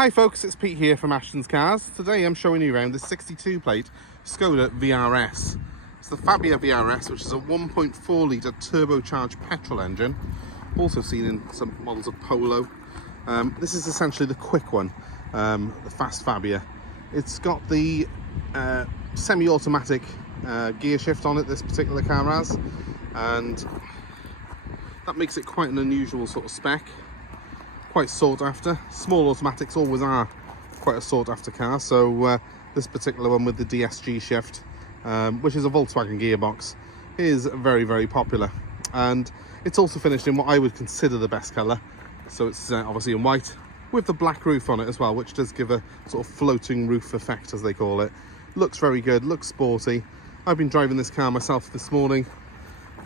Hi folks, it's Pete here from Ashton's Cars. Today I'm showing you around the 62 plate Skoda VRS. It's the Fabia VRS, which is a 1.4 litre turbocharged petrol engine, also seen in some models of Polo. This is essentially the quick one, the fast Fabia. It's got the semi-automatic gear shift on it, this particular car has, and that makes it quite an unusual sort of spec. Quite sought after. Small automatics always are quite a sought after car, so this particular one with the DSG shift, which is a Volkswagen gearbox, is very, very popular. And it's also finished in what I would consider the best colour, so it's obviously in white with the black roof on it as well, which does give a sort of floating roof effect, as they call it. Looks very good, looks sporty. I've been driving this car myself this morning,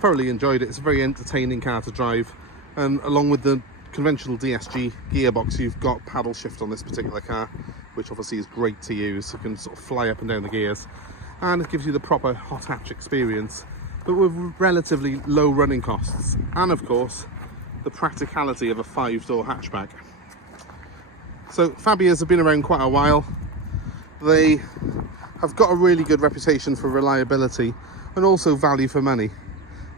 thoroughly enjoyed it. It's a very entertaining car to drive, and along with the conventional DSG gearbox, you've got paddle shift on this particular car, which obviously is great to use. You can sort of fly up and down the gears, and it gives you the proper hot hatch experience, but with relatively low running costs, and of course the practicality of a 5-door hatchback. So Fabias have been around quite a while. They have got a really good reputation for reliability and also value for money.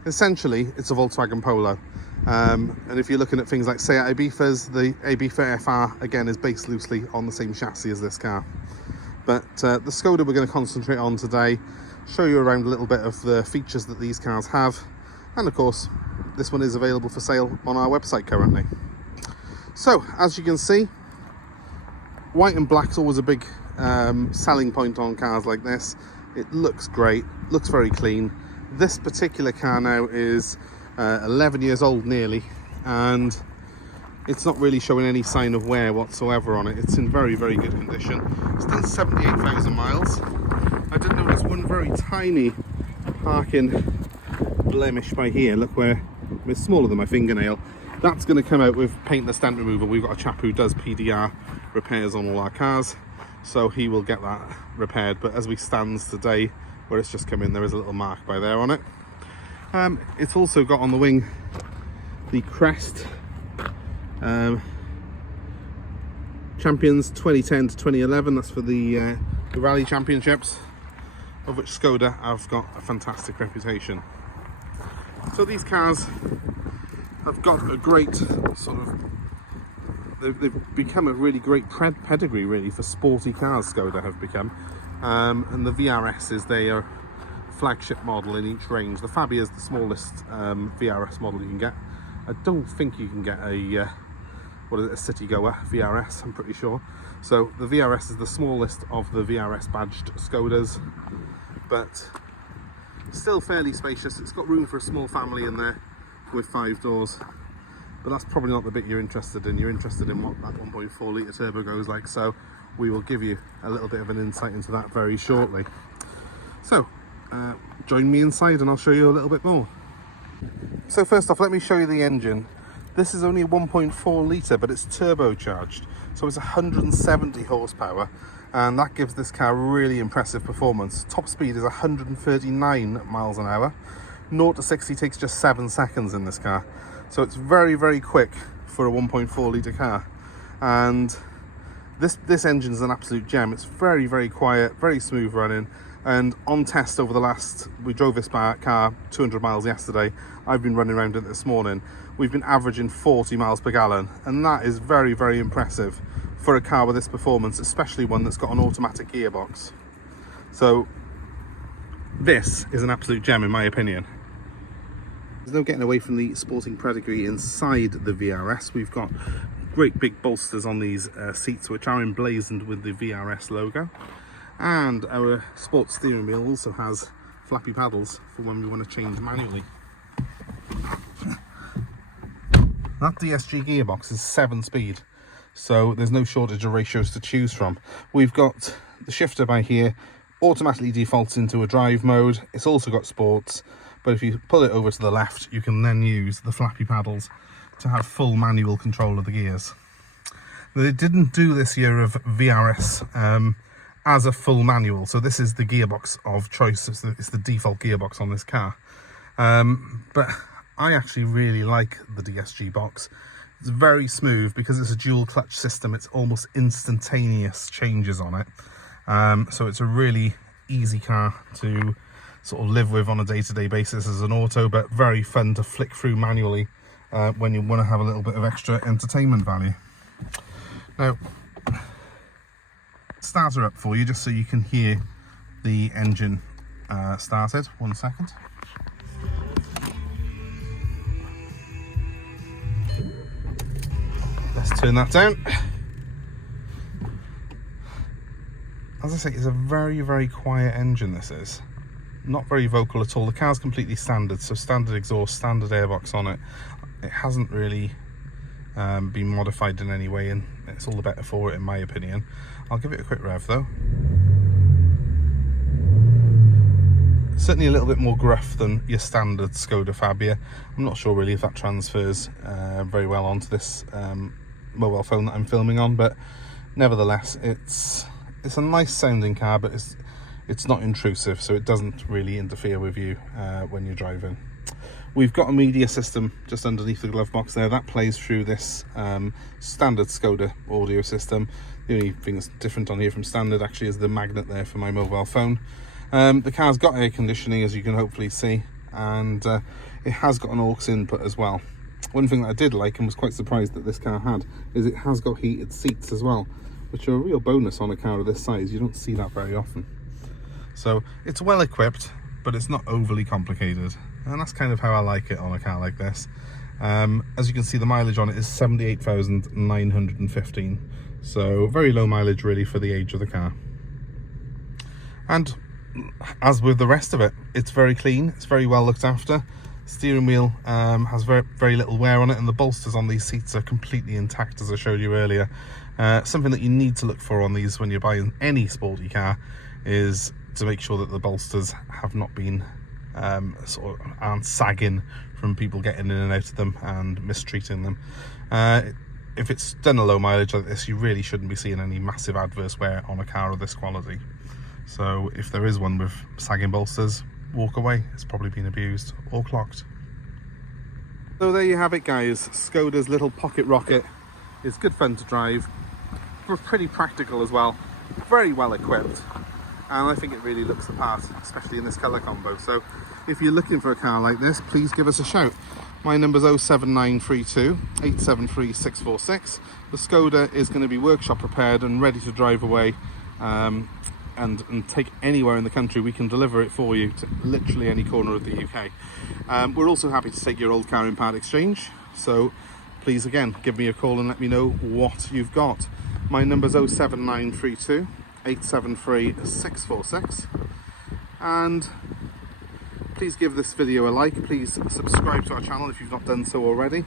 Essentially, it's a Volkswagen Polo. And if you're looking at things like Seat Ibifas, the Ibiza FR again is based loosely on the same chassis as this car. But the Skoda we're going to concentrate on today, show you around a little bit of the features that these cars have, and of course this one is available for sale on our website currently. So as you can see, white and black is always a big selling point on cars like this. It looks great, looks very clean. This particular car now is 11 years old nearly, and it's not really showing any sign of wear whatsoever on it. It's in very, very good condition. It's done 78,000 miles. I did notice one very tiny parking blemish by here. Look where it's smaller than my fingernail. That's going to come out with paintless dent removal. We've got a chap who does PDR repairs on all our cars, so he will get that repaired. But as we stand today, where it's just come in, there is a little mark by there on it. It's also got on the wing the crest, Champions 2010 to 2011. That's for the Rally Championships, of which Skoda have got a fantastic reputation. So these cars have got a great sort of, they've become a really great pedigree really for sporty cars. Skoda have become, and the VRS is their flagship model in each range. The Fabia is the smallest VRS model you can get. I don't think you can get a what is it, a city goer VRS, I'm pretty sure. So the VRS is the smallest of the VRS badged Skodas, but still fairly spacious. It's got room for a small family in there with 5 doors, but that's probably not the bit you're interested in. You're interested in what that 1.4 litre turbo goes like, so we will give you a little bit of an insight into that very shortly. So join me inside and I'll show you a little bit more. So first off, let me show you the engine. This is only a 1.4 litre, but it's turbocharged, so it's 170 horsepower, and that gives this car really impressive performance. Top speed is 139 miles an hour. 0 to 60 takes just 7 seconds in this car, so it's very, very quick for a 1.4 litre car. And this engine is an absolute gem. It's very, very quiet, very smooth running. And on test over the last, we drove this car 200 miles yesterday. I've been running around it this morning. We've been averaging 40 miles per gallon, and that is very, very impressive for a car with this performance, especially one that's got an automatic gearbox. So this is an absolute gem in my opinion. There's no getting away from the sporting pedigree inside the VRS. We've got great big bolsters on these seats, which are emblazoned with the VRS logo. And our sports steering wheel also has flappy paddles for when we want to change manually. That DSG gearbox is 7-speed, so there's no shortage of ratios to choose from. We've got the shifter by here, automatically defaults into a drive mode. It's also got sports, but if you pull it over to the left, you can then use the flappy paddles to have full manual control of the gears. They didn't do this year of VRS as a full manual, so this is the gearbox of choice. It's the default gearbox on this car, but I actually really like the DSG box. It's very smooth because it's a dual clutch system. It's almost instantaneous changes on it. So it's a really easy car to sort of live with on a day-to-day basis as an auto, but very fun to flick through manually when you want to have a little bit of extra entertainment value. Now, starter up for you just so you can hear the engine started. 1 second. Let's turn that down. As I say, it's a very, very quiet engine, this is. Not very vocal at all. The car's completely standard, so standard exhaust, standard airbox on it. It hasn't really been modified in any way, and it's all the better for it in my opinion. I'll give it a quick rev though. Certainly a little bit more gruff than your standard Skoda Fabia. I'm not sure really if that transfers very well onto this mobile phone that I'm filming on, but nevertheless it's a nice sounding car, but it's not intrusive, so it doesn't really interfere with you when you're driving. We've got a media system just underneath the glove box there that plays through this standard Skoda audio system. The only thing that's different on here from standard actually is the magnet there for my mobile phone. The car's got air conditioning, as you can hopefully see, and it has got an aux input as well. One thing that I did like and was quite surprised that this car had is it has got heated seats as well, which are a real bonus on a car of this size. You don't see that very often. So it's well equipped, but it's not overly complicated, and that's kind of how I like it on a car like this. As you can see, the mileage on it is 78,915, so very low mileage really for the age of the car. And as with the rest of it, it's very clean, it's very well looked after. Steering wheel has very little wear on it, and the bolsters on these seats are completely intact, as I showed you earlier. Something that you need to look for on these when you're buying any sporty car is to make sure that the bolsters have not been aren't sagging from people getting in and out of them and mistreating them. If it's done a low mileage like this, you really shouldn't be seeing any massive adverse wear on a car of this quality. So if there is one with sagging bolsters, walk away. It's probably been abused or clocked. So there you have it, guys. Skoda's little pocket rocket. It's good fun to drive. We're pretty practical as well. Very well equipped. And I think it really looks the part, especially in this colour combo. So if you're looking for a car like this, please give us a shout. My number's 07932 873 646. The Skoda is going to be workshop prepared and ready to drive away and take anywhere in the country. We can deliver it for you to literally any corner of the UK. We're also happy to take your old car in part exchange. So please, again, give me a call and let me know what you've got. My number's 07932 873 646. And please give this video a like. Please subscribe to our channel if you've not done so already.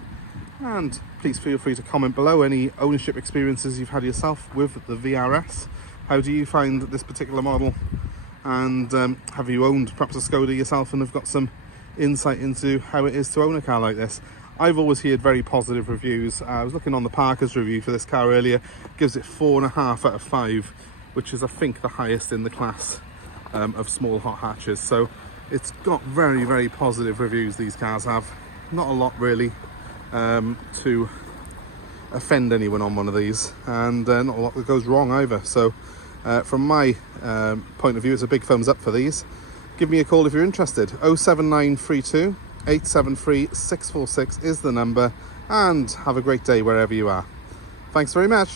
And please feel free to comment below any ownership experiences you've had yourself with the VRS. How do you find this particular model? And have you owned perhaps a Skoda yourself and have got some insight into how it is to own a car like this? I've always heard very positive reviews. I was looking on the Parker's review for this car earlier. Gives it 4.5 out of 5, which is I think the highest in the class of small hot hatches. So it's got very, very positive reviews, these cars have. Not a lot really to offend anyone on one of these, and not a lot that goes wrong either. So from my point of view, it's a big thumbs up for these. Give me a call if you're interested. 07932 873 646 is the number, and have a great day wherever you are. Thanks very much.